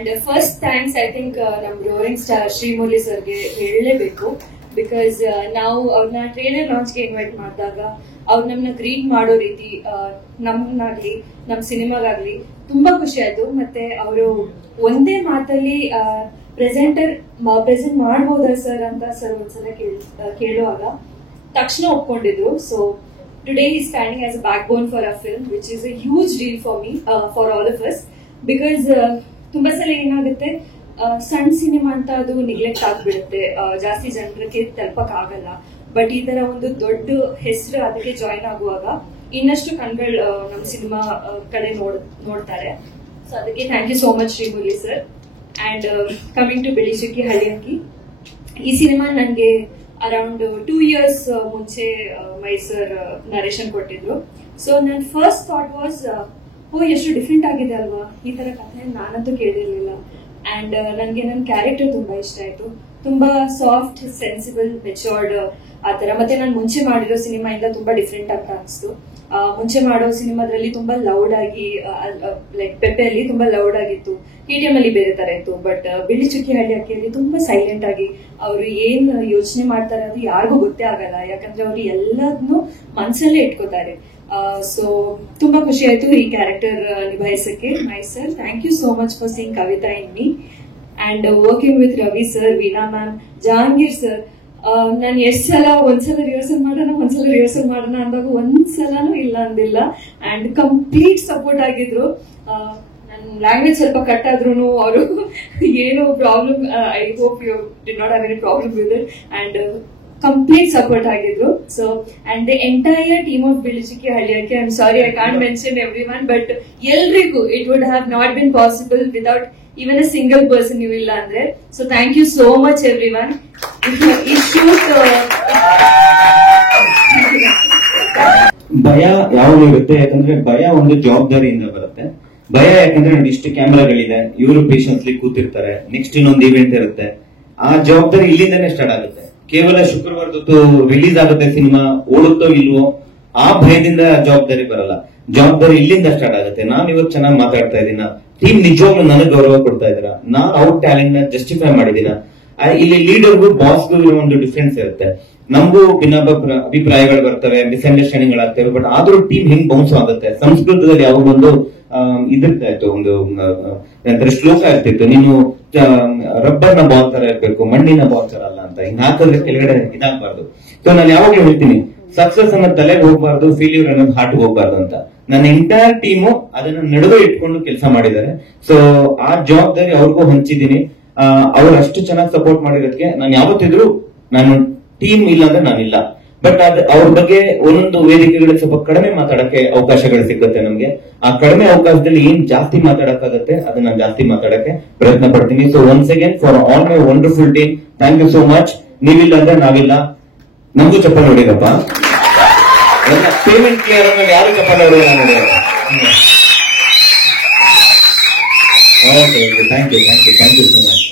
And first thanks I think ನಮ್ಮ roaring star Srimurali ಸರ್ಗೆ ಹೇಳಲೇಬೇಕು. ಬಿಕಾಸ್ ನಾವು ಅವ್ರನ್ನ ಟ್ರೇಲರ್ ಲಾಂಚ್ಗೆ ಇನ್ವೈಟ್ ಮಾಡಿದಾಗ ಅವ್ರು ನಮ್ಮನ್ನ ಗ್ರೀಟ್ ಮಾಡೋ ರೀತಿ ನಮ್ಮನ್ನಾಗ್ಲಿ ನಮ್ಮ ಸಿನಿಮಾಗಾಗ್ಲಿ ತುಂಬಾ ಖುಷಿ ಆಯ್ತು. ಮತ್ತೆ ಅವರು ಒಂದೇ ಮಾತಲ್ಲಿ ಪ್ರೆಸೆಂಟ್ ಮಾಡ್ಬೋದಾ ಸರ್ ಅಂತ ಸರ್ ಒಂದ್ಸಲ ಕೇಳುವಾಗ ತಕ್ಷಣ ಒಪ್ಕೊಂಡಿದ್ರು. So today he is standing as a backbone for our film, which is a huge deal for me, for all of us. Because ತುಂಬಾ ಸಲ ಏನಾಗುತ್ತೆ, ಸಣ್ಣ ಸಿನಿಮಾ ಅಂತ ಅದು ನೆಗ್ಲೆಕ್ಟ್ ಆಗ್ಬಿಡುತ್ತೆ, ಜಾಸ್ತಿ ಜನರಿಗೆ ತಲುಪಕ್ ಆಗಲ್ಲ. ಬಟ್ ಈ ತರ ಒಂದು ದೊಡ್ಡ ಹೆಸರು ಅದಕ್ಕೆ ಜಾಯಿನ್ ಆಗುವಾಗ ಇನ್ನಷ್ಟು ಕಣ್ಗಳು ನಮ್ಮ ಸಿನಿಮಾ ಕಡೆ ನೋಡ್ತಾರೆ. ಸೊ ಅದಕ್ಕೆ thank you so much Srimurali sir. And coming to ಬಿಳಿ ಚುಕ್ಕಿ ಹಳ್ಳಿ ಅಂಕಿ, ಈ ಸಿನಿಮಾ ನನಗೆ ಅರೌಂಡ್ 2 years ಮುಂಚೆ ಮೈಸೂರ್ ನರೇಶನ್ ಕೊಟ್ಟಿದ್ರು. ಸೊ ನನ್ನ ಫಸ್ಟ್ ಥಾಟ್ ವಾಸ್, ಎಷ್ಟು ಡಿಫ್ರೆಂಟ್ ಆಗಿದೆ ಅಲ್ವಾ, ಈ ತರ ಕಥೆ ನಾನಂತೂ ಕೇಳಿರ್ಲಿಲ್ಲ. ಅಂಡ್ ನನಗೆ ನನ್ನ ಕ್ಯಾರೆಕ್ಟರ್ ತುಂಬಾ ಇಷ್ಟ ಆಯ್ತು. ತುಂಬಾ ಸಾಫ್ಟ್, ಸೆನ್ಸಿಬಲ್, ಮೆಚೂರ್ಡ್ ಆತರ. ಮತ್ತೆ ನಾನು ಮುಂಚೆ ಮಾಡಿರೋ ಸಿನಿಮಾ ಇಂದ ತುಂಬಾ ಡಿಫ್ರೆಂಟ್ ಅಂತ ಅನಿಸ್ತು. ಮುಂಚೆ ಮಾಡೋ ಸಿನಿಮಾದಲ್ಲಿ ತುಂಬಾ ಲೌಡ್ ಆಗಿ, ಲೈಕ್ ಪೆಪ್ಪೆಯಲ್ಲಿ ತುಂಬಾ ಲೌಡ್ ಆಗಿತ್ತು, KTM ಅಲ್ಲಿ ಬೇರೆ ತರ ಇತ್ತು. ಬಟ್ ಬಿಳಿ ಚುಕ್ಕಿ ಹಳ್ಳಿ ಅಕ್ಕಿಯಲ್ಲಿ ತುಂಬಾ ಸೈಲೆಂಟ್ ಆಗಿ ಅವರು ಏನ್ ಯೋಚನೆ ಮಾಡ್ತಾರೆ ಅದು ಯಾರಿಗೂ ಗೊತ್ತೇ ಆಗಲ್ಲ, ಯಾಕಂದ್ರೆ ಅವರು ಎಲ್ಲದನ್ನು ಮನ್ಸಲ್ಲೇ ಇಟ್ಕೋತಾರೆ. ಸೊ ತುಂಬಾ ಖುಷಿ ಆಯ್ತು ಈ ಕ್ಯಾರೆಕ್ಟರ್ ನಿಭಾಯಿಸಕ್ಕೆ. My sir, thank you so much for seeing Kavita in me and working with Ravi sir, Veena ma'am, Jahangir sir. ನಾನು ಎಷ್ಟು ಸಲ ಒಂದ್ಸಲ ರಿಹರ್ಸಲ್ ಮಾಡೋಣ ಅಂದಾಗ ಒಂದ್ಸಲನೂ ಇಲ್ಲ ಅಂದಿಲ್ಲ. ಅಂಡ್ ಕಂಪ್ಲೀಟ್ ಸಪೋರ್ಟ್ ಆಗಿದ್ರು. ನನ್ನ ಲ್ಯಾಂಗ್ವೇಜ್ ಸ್ವಲ್ಪ ಕಟ್ ಆದ್ರೂ ಅವರು ಏನೋ problem, I hope you did not have any problem with it. And complete support ಆಗಿದ್ರು. So and the entire team of Bili Chukki ಹಳ್ಳಿಯಕ್ಕೆ, I am sorry I can't mention everyone, but ಎಲ್ರಿಗೂ it would have not been possible without even a single person ನೀವು ಇಲ್ಲ ಅಂದ್ರೆ. So thank you so much everyone. ಭಯ ಯಾವಾಗ ಇರುತ್ತೆ, ಯಾಕಂದ್ರೆ ಭಯ ಒಂದು ಜವಾಬ್ದಾರಿಯಿಂದ ಬರುತ್ತೆ. ಭಯ ಯಾಕಂದ್ರೆ ನೋಡಿ, ಇಷ್ಟು ಕ್ಯಾಮ್ರಾಗಳಿದೆ, ಇವರು ಪೇಷನ್ಸ್ಲಿ ಕೂತಿರ್ತಾರೆ, ನೆಕ್ಸ್ಟ್ ಇನ್ನೊಂದು ಇವೆಂಟ್ ಇರುತ್ತೆ. ಆ ಜವಾಬ್ದಾರಿ ಇಲ್ಲಿಂದಾನೇ ಸ್ಟಾರ್ಟ್ ಆಗುತ್ತೆ. ಕೇವಲ ಶುಕ್ರವಾರದೊತ್ತು ರಿಲೀಸ್ ಆಗುತ್ತೆ ಸಿನಿಮಾ, ಓಡುತ್ತೋ ಇಲ್ವೋ ಆ ಭಯದಿಂದ ಜವಾಬ್ದಾರಿ ಬರಲ್ಲ. ಜವಾಬ್ದಾರಿ ಇಲ್ಲಿಂದ ಸ್ಟಾರ್ಟ್ ಆಗುತ್ತೆ. ನಾನು ಇವತ್ತು ಚೆನ್ನಾಗಿ ಮಾತಾಡ್ತಾ ಇದ್ದೀನ, ಟೀಮ್ ನಿಜವಾಗ್ಲೂ ನನಗೆ ಗೌರವ ಕೊಡ್ತಾ ಇದ್ದೀರಾ, ನಾನು ಅವ್ರ ಟ್ಯಾಲೆಂಟ್ ನ ಜಸ್ಟಿಫೈ ಮಾಡಿದೀನ. ಇಲ್ಲಿ ಲೀಡರ್ಗೂ ಬಾಸ್ಗೂ ಇರೋ ಒಂದು ಡಿಫ್ರೆನ್ಸ್ ಇರುತ್ತೆ. ನಮಗೂ ಭಿನ್ನಾಭಿಪ್ರಾಯ ಅಭಿಪ್ರಾಯಗಳು ಬರ್ತವೆ, ಮಿಸ್ಅಂಡರ್ಸ್ಟ್ಯಾಂಡಿಂಗ್ ಗಳಾಗ್ತವೆ. ಬಟ್ ಆದ್ರೂ ಟೀಮ್ ಹೆಂಗ್ ಬೌನ್ಸ್ ಆಗುತ್ತೆ. ಸಂಸ್ಕೃತದಲ್ಲಿ ಯಾವಾಗೊಂದು ಇದಿರ್ತಾ ಇತ್ತು, ಒಂದು ಶ್ಲೋಕ ಇರ್ತಿತ್ತು, ನೀನು ರಬ್ಬರ್ ನ ಬಾಲ್ ತರ ಇರ್ಬೇಕು, ಮಣ್ಣಿನ ಬಾಲ್ ತರ ಅಲ್ಲ ಅಂತ. ಹಿಂಗ್ ಹಾಕಿದ್ರೆ ಕೆಳಗಡೆ ಇದಾಗಬಾರ್ದು. ಸೊ ನಾನು ಯಾವಾಗ್ಲೂ ಹೇಳ್ತೀನಿ, ಸಕ್ಸಸ್ ಅನ್ನೋ ತಲೆಗೆ ಹೋಗ್ಬಾರ್ದು, ಫೇಲ್ಯೂರ್ ಅನ್ನೋದು ಹಾರ್ಟ್ ಹೋಗ್ಬಾರ್ದು ಅಂತ. ನನ್ನ ಎಂಟೈರ್ ಟೀಮು ಅದನ್ನ ನಡುವೆ ಇಟ್ಕೊಂಡು ಕೆಲಸ ಮಾಡಿದ್ದಾರೆ. ಸೊ ಆ ಜವಾಬ್ದಾರಿ ಅವ್ರಿಗೂ ಹಂಚಿದ್ದೀನಿ. ಅವ್ರು ಅಷ್ಟು ಚೆನ್ನಾಗಿ ಸಪೋರ್ಟ್ ಮಾಡಿರೋದಕ್ಕೆ ನಾನು ಯಾವತ್ತಿದ್ರು, ನಾನು ಟೀಮ್ ಇಲ್ಲ ಅಂದ್ರೆ ನಾನಿಲ್ಲ. ಬಟ್ ಅವ್ರ ಬಗ್ಗೆ ಒಂದೊಂದು ವೇದಿಕೆಗಳಿಗೆ ಸ್ವಲ್ಪ ಕಡಿಮೆ ಮಾತಾಡಕ್ಕೆ ಅವಕಾಶಗಳು ಸಿಗುತ್ತೆ ನಮ್ಗೆ. ಆ ಕಡಿಮೆ ಅವಕಾಶದಲ್ಲಿ ಏನ್ ಜಾಸ್ತಿ ಮಾತಾಡಕ್ಕಾಗತ್ತೆ ಅದನ್ನ ಜಾಸ್ತಿ ಮಾತಾಡಕ್ಕೆ ಪ್ರಯತ್ನ ಪಡ್ತೀನಿ. So once again for all my wonderful team, thank you so much. ನೀವಿಲ್ಲ ಅಂದ್ರೆ ನಾವಿಲ್ಲ. ನಮಗೂ ಚಪ್ಪಲ್ ನೋಡಿರಪ್ಪ, ಪೇಮೆಂಟ್ ಕ್ಲಿಯರ್ ಅಂದ್ರೆ ಯಾರು ಚಪ್ಪಲ್ ನೋಡಿಲ್ಲ ನೋಡಿ. Okay, thank you so much.